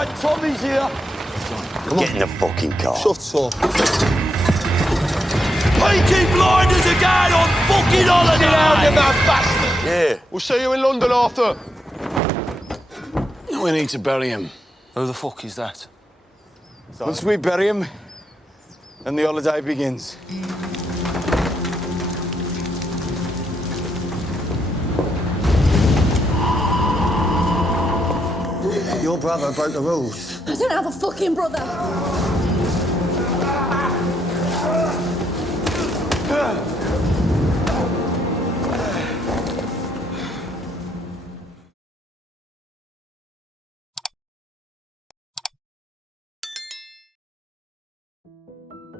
right, Tommy's here. Get in the fucking car. Shut up. Peaky Blinders again on fucking holiday! Get out, you mad bastard! Yeah. We'll see you in London, Arthur. We need to bury him. Who the fuck is that? Once we bury him, then the holiday begins. Your brother broke the rules. I don't have a fucking brother.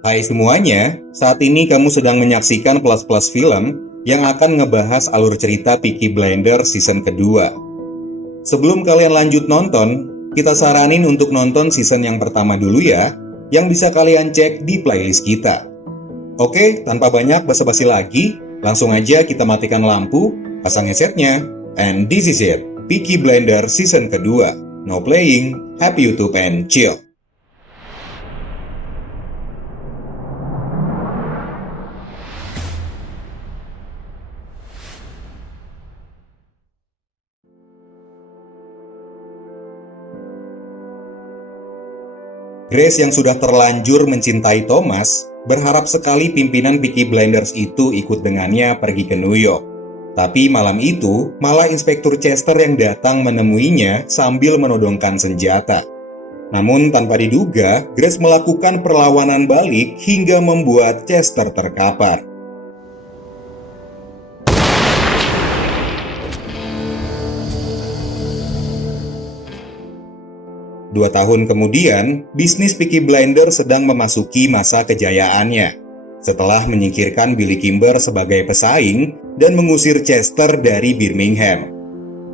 Hai semuanya, saat ini kamu sedang menyaksikan Plus Plus Film yang akan ngebahas alur cerita Peaky Blinders season kedua. Sebelum kalian lanjut nonton, kita saranin untuk nonton season yang pertama dulu ya, yang bisa kalian cek di playlist kita. Oke, tanpa banyak basa-basi lagi, langsung aja kita matikan lampu, pasang headsetnya, and this is it, Peaky Blinders season kedua. No playing, happy YouTube and chill. Grace yang sudah terlanjur mencintai Thomas berharap sekali pimpinan Peaky Blinders itu ikut dengannya pergi ke New York. Tapi malam itu, malah Inspektur Chester yang datang menemuinya sambil menodongkan senjata. Namun tanpa diduga, Grace melakukan perlawanan balik hingga membuat Chester terkapar. Dua tahun kemudian, bisnis Peaky Blinders sedang memasuki masa kejayaannya. Setelah menyingkirkan Billy Kimber sebagai pesaing dan mengusir Chester dari Birmingham.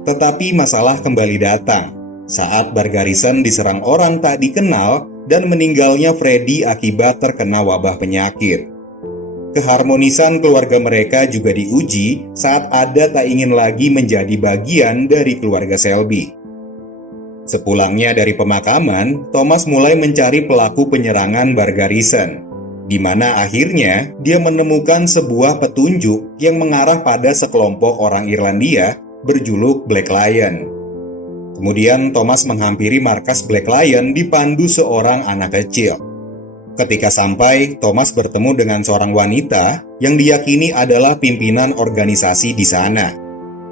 Tetapi masalah kembali datang saat Bar Garrison diserang orang tak dikenal dan meninggalnya Freddy akibat terkena wabah penyakit. Keharmonisan keluarga mereka juga diuji saat Ada tak ingin lagi menjadi bagian dari keluarga Selby. Sepulangnya dari pemakaman, Thomas mulai mencari pelaku penyerangan Bar Garrison, di mana akhirnya dia menemukan sebuah petunjuk yang mengarah pada sekelompok orang Irlandia berjuluk Black Lion. Kemudian Thomas menghampiri markas Black Lion dipandu seorang anak kecil. Ketika sampai, Thomas bertemu dengan seorang wanita yang diyakini adalah pimpinan organisasi di sana.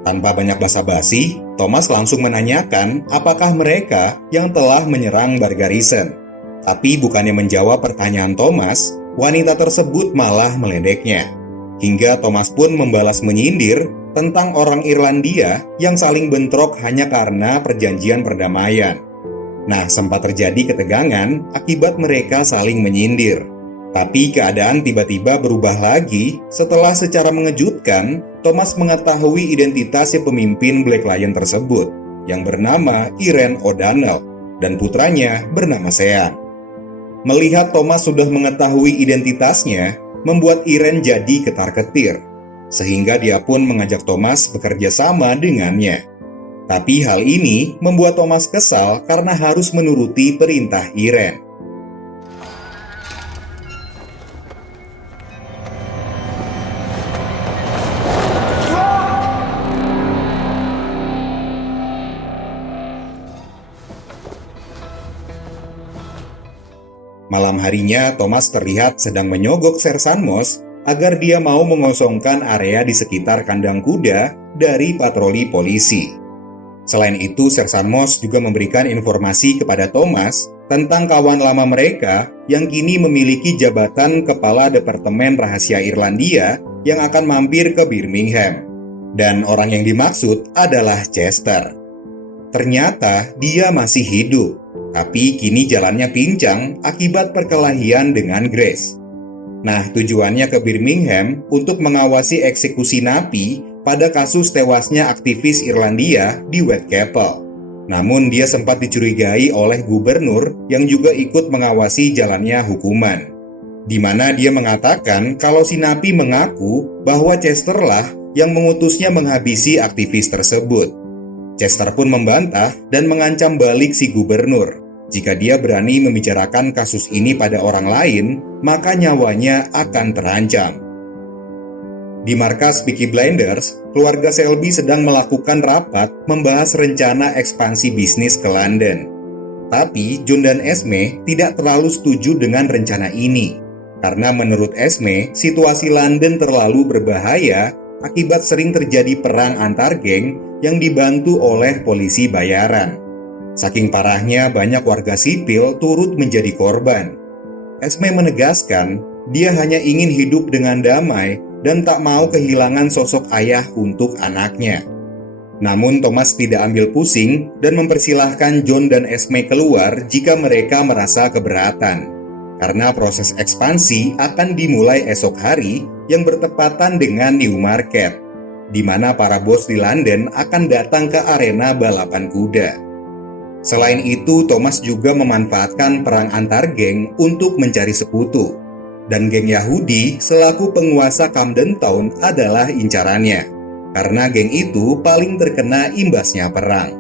Tanpa banyak basa-basi, Thomas langsung menanyakan apakah mereka yang telah menyerang Bar Garrison. Tapi bukannya menjawab pertanyaan Thomas, wanita tersebut malah meledeknya. Hingga Thomas pun membalas menyindir tentang orang Irlandia yang saling bentrok hanya karena perjanjian perdamaian. Nah, sempat terjadi ketegangan akibat mereka saling menyindir. Tapi keadaan tiba-tiba berubah lagi setelah secara mengejutkan Thomas mengetahui identitas si pemimpin Black Lion tersebut yang bernama Irene O'Donnell dan putranya bernama Sean. Melihat Thomas sudah mengetahui identitasnya, membuat Irene jadi ketar-ketir, sehingga dia pun mengajak Thomas bekerja sama dengannya. Tapi hal ini membuat Thomas kesal karena harus menuruti perintah Irene. Malam harinya, Thomas terlihat sedang menyogok Sersan Moss agar dia mau mengosongkan area di sekitar kandang kuda dari patroli polisi. Selain itu, Sersan Moss juga memberikan informasi kepada Thomas tentang kawan lama mereka yang kini memiliki jabatan Kepala Departemen Rahasia Irlandia yang akan mampir ke Birmingham. Dan orang yang dimaksud adalah Chester. Ternyata dia masih hidup. Tapi kini jalannya pincang akibat perkelahian dengan Grace. Nah, tujuannya ke Birmingham untuk mengawasi eksekusi napi pada kasus tewasnya aktivis Irlandia di Whitechapel. Namun dia sempat dicurigai oleh gubernur yang juga ikut mengawasi jalannya hukuman. Di mana dia mengatakan kalau si napi mengaku bahwa Chester lah yang mengutusnya menghabisi aktivis tersebut. Chester pun membantah dan mengancam balik si gubernur. Jika dia berani membicarakan kasus ini pada orang lain, maka nyawanya akan terancam. Di markas Peaky Blinders, keluarga Selby sedang melakukan rapat membahas rencana ekspansi bisnis ke London. Tapi John dan Esme tidak terlalu setuju dengan rencana ini, karena menurut Esme, situasi London terlalu berbahaya akibat sering terjadi perang antar geng yang dibantu oleh polisi bayaran. Saking parahnya banyak warga sipil turut menjadi korban. Esme menegaskan dia hanya ingin hidup dengan damai dan tak mau kehilangan sosok ayah untuk anaknya. Namun Thomas tidak ambil pusing dan mempersilahkan John dan Esme keluar jika mereka merasa keberatan. Karena proses ekspansi akan dimulai esok hari yang bertepatan dengan Newmarket, di mana para bos di London akan datang ke arena balapan kuda. Selain itu, Thomas juga memanfaatkan perang antar geng untuk mencari sekutu. Dan geng Yahudi selaku penguasa Camden Town adalah incarannya, karena geng itu paling terkena imbasnya perang.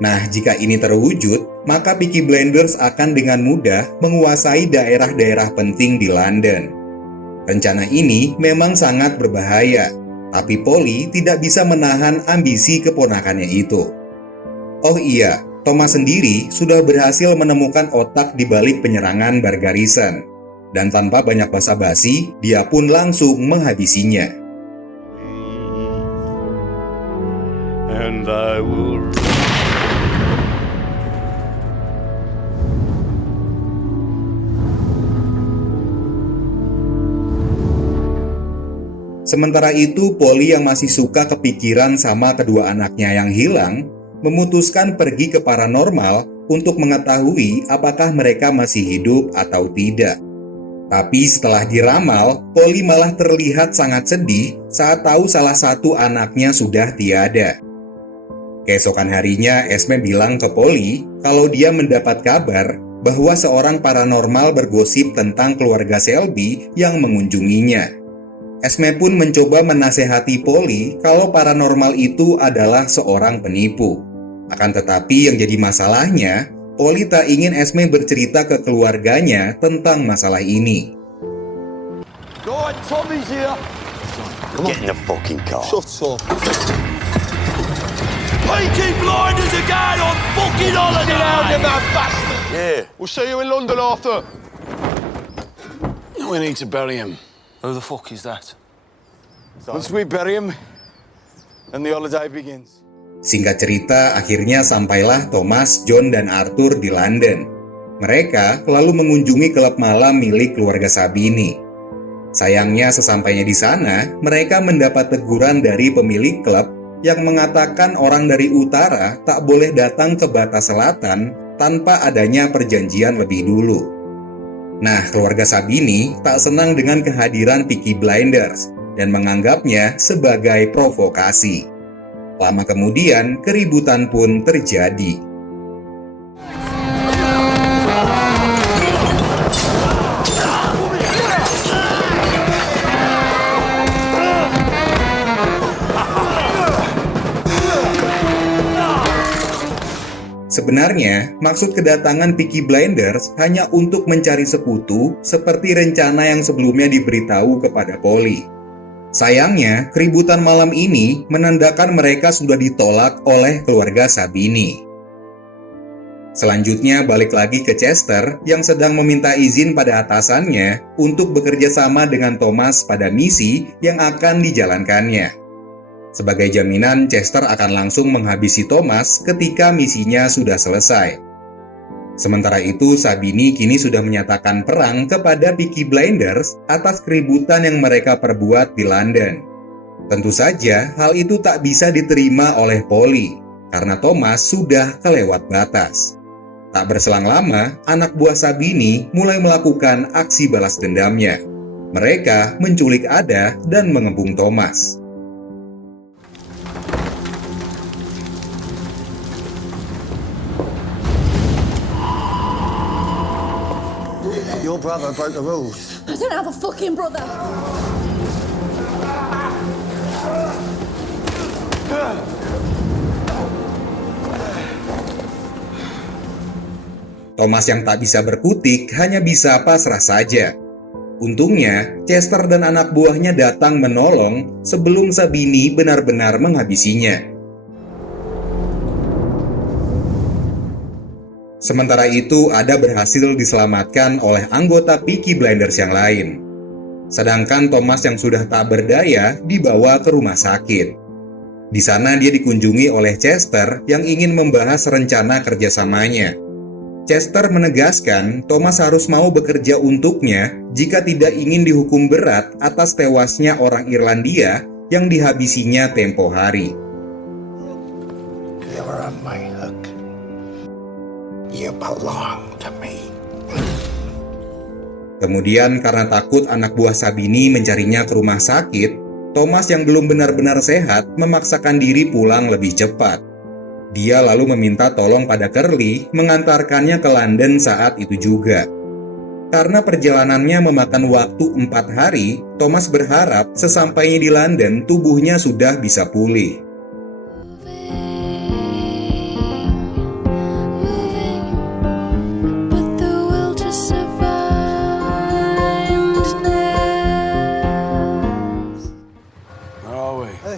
Nah, jika ini terwujud, maka Peaky Blinders akan dengan mudah menguasai daerah-daerah penting di London. Rencana ini memang sangat berbahaya, tapi Polly tidak bisa menahan ambisi keponakannya itu. Oh iya, Thomas sendiri sudah berhasil menemukan otak di balik penyerangan Bar Garrison. Dan tanpa banyak basa-basi, dia pun langsung menghabisinya. And I will... Sementara itu, Polly yang masih suka kepikiran sama kedua anaknya yang hilang, memutuskan pergi ke paranormal untuk mengetahui apakah mereka masih hidup atau tidak. Tapi setelah diramal, Polly malah terlihat sangat sedih saat tahu salah satu anaknya sudah tiada. Keesokan harinya, Esme bilang ke Polly kalau dia mendapat kabar bahwa seorang paranormal bergosip tentang keluarga Selby yang mengunjunginya. Esme pun mencoba menasehati Polly kalau paranormal itu adalah seorang penipu. Akan tetapi yang jadi masalahnya, Polly tak ingin Esme bercerita ke keluarganya tentang masalah ini. Right, Tommy's here. Get in the fucking car. Shut up. Peaky Blinders again on fucking holiday! You mad bastard. Yeah. We'll see you in London, Arthur. We need to bury him. Who the fuck is that? Once we bury him, then the holiday begins. Singkat cerita, akhirnya sampailah Thomas, John, dan Arthur di London. Mereka lalu mengunjungi klub malam milik keluarga Sabini. Sayangnya sesampainya di sana, mereka mendapat teguran dari pemilik klub yang mengatakan orang dari utara tak boleh datang ke batas selatan tanpa adanya perjanjian lebih dulu. Nah, keluarga Sabini tak senang dengan kehadiran Peaky Blinders dan menganggapnya sebagai provokasi. Lama kemudian, keributan pun terjadi. Sebenarnya, maksud kedatangan Peaky Blinders hanya untuk mencari sekutu seperti rencana yang sebelumnya diberitahu kepada Polly. Sayangnya, keributan malam ini menandakan mereka sudah ditolak oleh keluarga Sabini. Selanjutnya balik lagi ke Chester yang sedang meminta izin pada atasannya untuk bekerja sama dengan Thomas pada misi yang akan dijalankannya. Sebagai jaminan, Chester akan langsung menghabisi Thomas ketika misinya sudah selesai. Sementara itu, Sabini kini sudah menyatakan perang kepada Peaky Blinders atas keributan yang mereka perbuat di London. Tentu saja, hal itu tak bisa diterima oleh Polly, karena Thomas sudah kelewat batas. Tak berselang lama, anak buah Sabini mulai melakukan aksi balas dendamnya. Mereka menculik Ada dan mengepung Thomas. Your brother broke the rules. I don't have a fucking brother. Thomas yang tak bisa berkutik hanya bisa pasrah saja. Untungnya, Chester dan anak buahnya datang menolong sebelum Sabini benar-benar menghabisinya. Sementara itu, Ada berhasil diselamatkan oleh anggota Peaky Blinders yang lain. Sedangkan Thomas yang sudah tak berdaya dibawa ke rumah sakit. Di sana dia dikunjungi oleh Chester yang ingin membahas rencana kerjasamanya. Chester menegaskan Thomas harus mau bekerja untuknya jika tidak ingin dihukum berat atas tewasnya orang Irlandia yang dihabisinya tempo hari. You're on my hook. You belong to me. Kemudian karena takut anak buah Sabini mencarinya ke rumah sakit, Thomas yang belum benar-benar sehat memaksakan diri pulang lebih cepat. Dia lalu meminta tolong pada Curly mengantarkannya ke London saat itu juga. Karena perjalanannya memakan waktu 4 hari, Thomas berharap sesampainya di London tubuhnya sudah bisa pulih.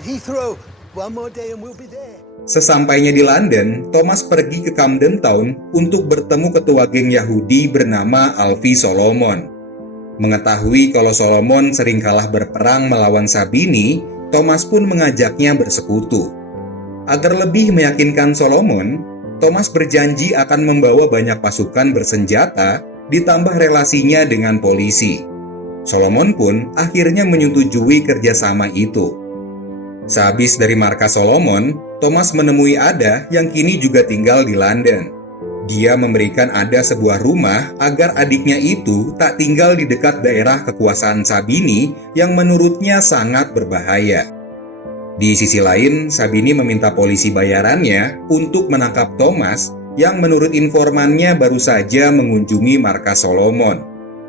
Heathrow, one more day and we'll be there. Sesampainya di London, Thomas pergi ke Camden Town untuk bertemu ketua geng Yahudi bernama Alfie Solomon. Mengetahui kalau Solomon sering kalah berperang melawan Sabini, Thomas pun mengajaknya bersekutu. Agar lebih meyakinkan Solomon, Thomas berjanji akan membawa banyak pasukan bersenjata ditambah relasinya dengan polisi. Solomon pun akhirnya menyetujui kerjasama itu. Sehabis dari markas Solomon, Thomas menemui Ada yang kini juga tinggal di London. Dia memberikan Ada sebuah rumah agar adiknya itu tak tinggal di dekat daerah kekuasaan Sabini yang menurutnya sangat berbahaya. Di sisi lain, Sabini meminta polisi bayarannya untuk menangkap Thomas yang menurut informannya baru saja mengunjungi markas Solomon.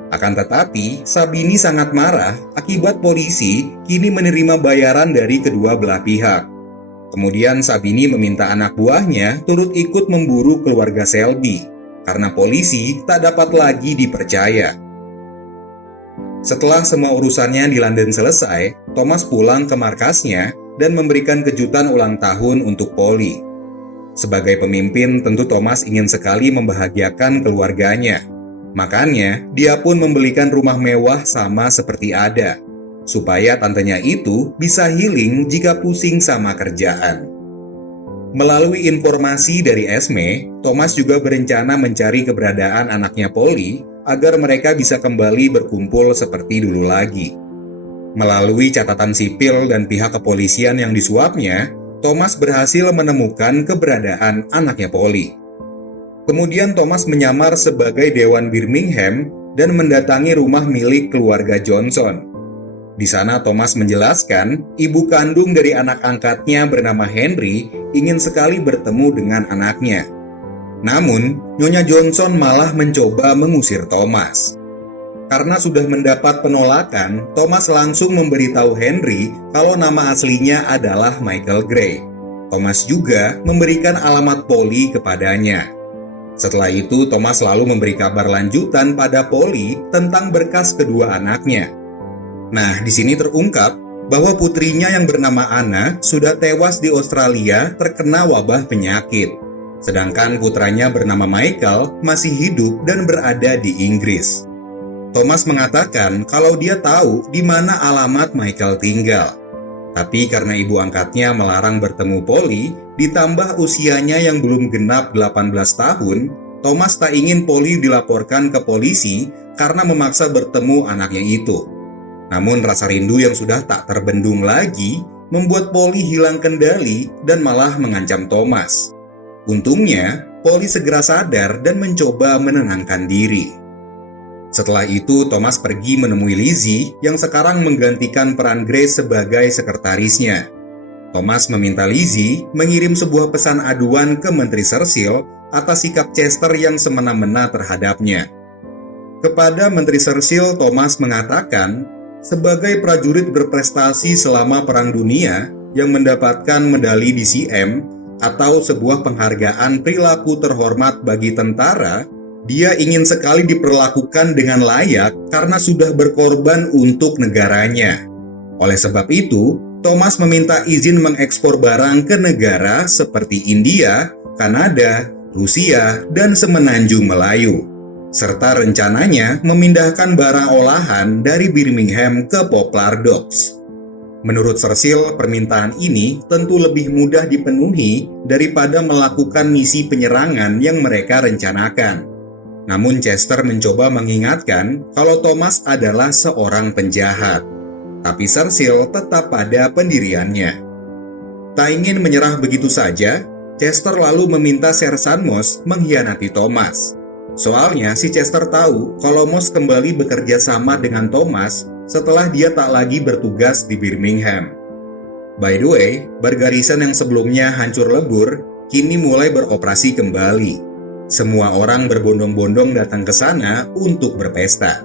Akan tetapi, Sabini sangat marah akibat polisi kini menerima bayaran dari kedua belah pihak. Kemudian Sabini meminta anak buahnya turut ikut memburu keluarga Selby, karena polisi tak dapat lagi dipercaya. Setelah semua urusannya di London selesai, Thomas pulang ke markasnya dan memberikan kejutan ulang tahun untuk Polly. Sebagai pemimpin, tentu Thomas ingin sekali membahagiakan keluarganya. Makanya, dia pun membelikan rumah mewah sama seperti Ada, supaya tantenya itu bisa healing jika pusing sama kerjaan. Melalui informasi dari Esme, Thomas juga berencana mencari keberadaan anaknya Polly agar mereka bisa kembali berkumpul seperti dulu lagi. Melalui catatan sipil dan pihak kepolisian yang disuapnya, Thomas berhasil menemukan keberadaan anaknya Polly. Kemudian Thomas menyamar sebagai Dewan Birmingham dan mendatangi rumah milik keluarga Johnson. Di sana Thomas menjelaskan ibu kandung dari anak angkatnya bernama Henry ingin sekali bertemu dengan anaknya. Namun, Nyonya Johnson malah mencoba mengusir Thomas. Karena sudah mendapat penolakan, Thomas langsung memberitahu Henry kalau nama aslinya adalah Michael Gray. Thomas juga memberikan alamat Polly kepadanya. Setelah itu, Thomas lalu memberi kabar lanjutan pada Polly tentang berkas kedua anaknya. Nah, di sini terungkap bahwa putrinya yang bernama Anna sudah tewas di Australia terkena wabah penyakit. Sedangkan putranya bernama Michael masih hidup dan berada di Inggris. Thomas mengatakan kalau dia tahu di mana alamat Michael tinggal. Tapi karena ibu angkatnya melarang bertemu Polly, ditambah usianya yang belum genap 18 tahun, Thomas tak ingin Polly dilaporkan ke polisi karena memaksa bertemu anaknya itu. Namun rasa rindu yang sudah tak terbendung lagi membuat Polly hilang kendali dan malah mengancam Thomas. Untungnya, Polly segera sadar dan mencoba menenangkan diri. Setelah itu, Thomas pergi menemui Lizzie yang sekarang menggantikan peran Grace sebagai sekretarisnya. Thomas meminta Lizzie mengirim sebuah pesan aduan ke Menteri Churchill atas sikap Chester yang semena-mena terhadapnya. Kepada Menteri Churchill, Thomas mengatakan, sebagai prajurit berprestasi selama Perang Dunia yang mendapatkan medali DCM atau sebuah penghargaan perilaku terhormat bagi tentara, Dia ingin sekali diperlakukan dengan layak karena sudah berkorban untuk negaranya. Oleh sebab itu, Thomas meminta izin mengekspor barang ke negara seperti India, Kanada, Rusia, dan Semenanjung Melayu. Serta rencananya memindahkan barang olahan dari Birmingham ke Poplar Docks. Menurut Churchill, permintaan ini tentu lebih mudah dipenuhi daripada melakukan misi penyerangan yang mereka rencanakan. Namun Chester mencoba mengingatkan kalau Thomas adalah seorang penjahat. Tapi Churchill tetap pada pendiriannya. Tak ingin menyerah begitu saja, Chester lalu meminta Sersan Moss mengkhianati Thomas. Soalnya si Chester tahu kalau Moss kembali bekerja sama dengan Thomas setelah dia tak lagi bertugas di Birmingham. By the way, bar Garrison yang sebelumnya hancur lebur, kini mulai beroperasi kembali. Semua orang berbondong-bondong datang ke sana untuk berpesta.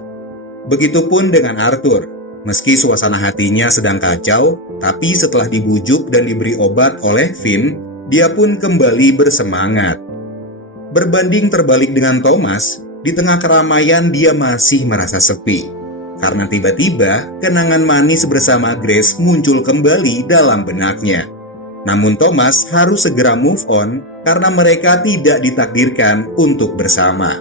Begitupun dengan Arthur. Meski suasana hatinya sedang kacau, tapi setelah dibujuk dan diberi obat oleh Finn, dia pun kembali bersemangat. Berbanding terbalik dengan Thomas, di tengah keramaian dia masih merasa sepi. Karena tiba-tiba, kenangan manis bersama Grace muncul kembali dalam benaknya. Namun Thomas harus segera move on karena mereka tidak ditakdirkan untuk bersama.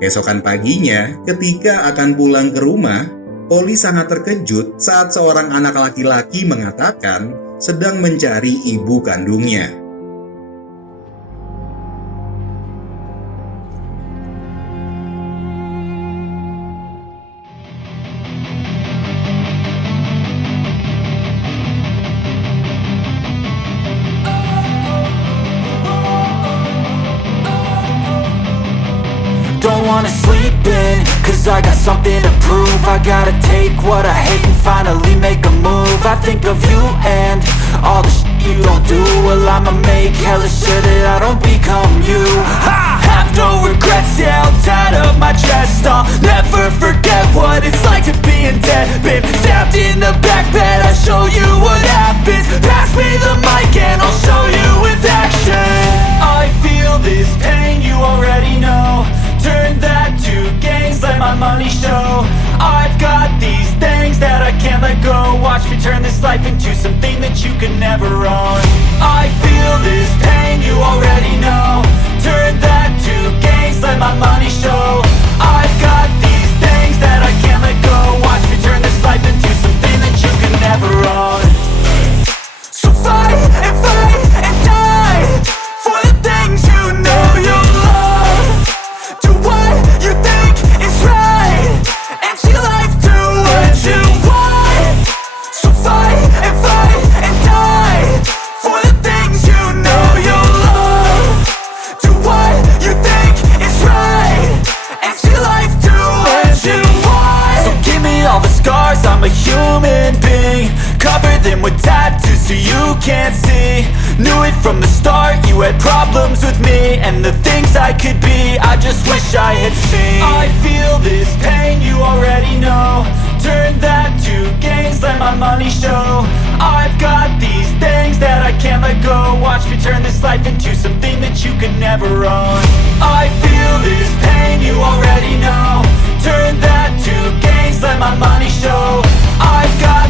Keesokan paginya, ketika akan pulang ke rumah, Polly sangat terkejut saat seorang anak laki-laki mengatakan sedang mencari ibu kandungnya. Don't wanna sleep in, cause I got something to prove. I gotta take what I hate and finally make a move. I think of you and all the shit you don't do. Well, I'ma make hella sure that I don't become you. I have no regrets, yeah, I'll tie up my chest. I'll never forget what it's like to be in debt. Been stabbed in the back bed, I'll show you what happens. Pass me the mic and I'll show you with action. I feel this pain, you already know. Turn that to gains, let my money show. I've got these things that I can't let go. Watch me turn this life into something that you can never own. I feel this pain, you already know. Turn that to gains, let my money show. I've got these things that I can't let go. Watch me turn this life into something that you can never own. So fight and die for the things you know you love. Do what you think is right, and see life do what you want. So fight and die for the things you know you love. Do what you think is right, and see life do what you want. So give me all the scars, I'm a human being. Cover them with tattoos so you can't see. Knew it from the start, you had problems with me and the things I could be, I just wish I had seen. I feel this pain, you already know. Turn that to gains, let my money show. I've got these things that I can't let go. Watch me turn this life into something that you could never own. I feel this pain, you already know. Turn that to gains, let my money show. I've got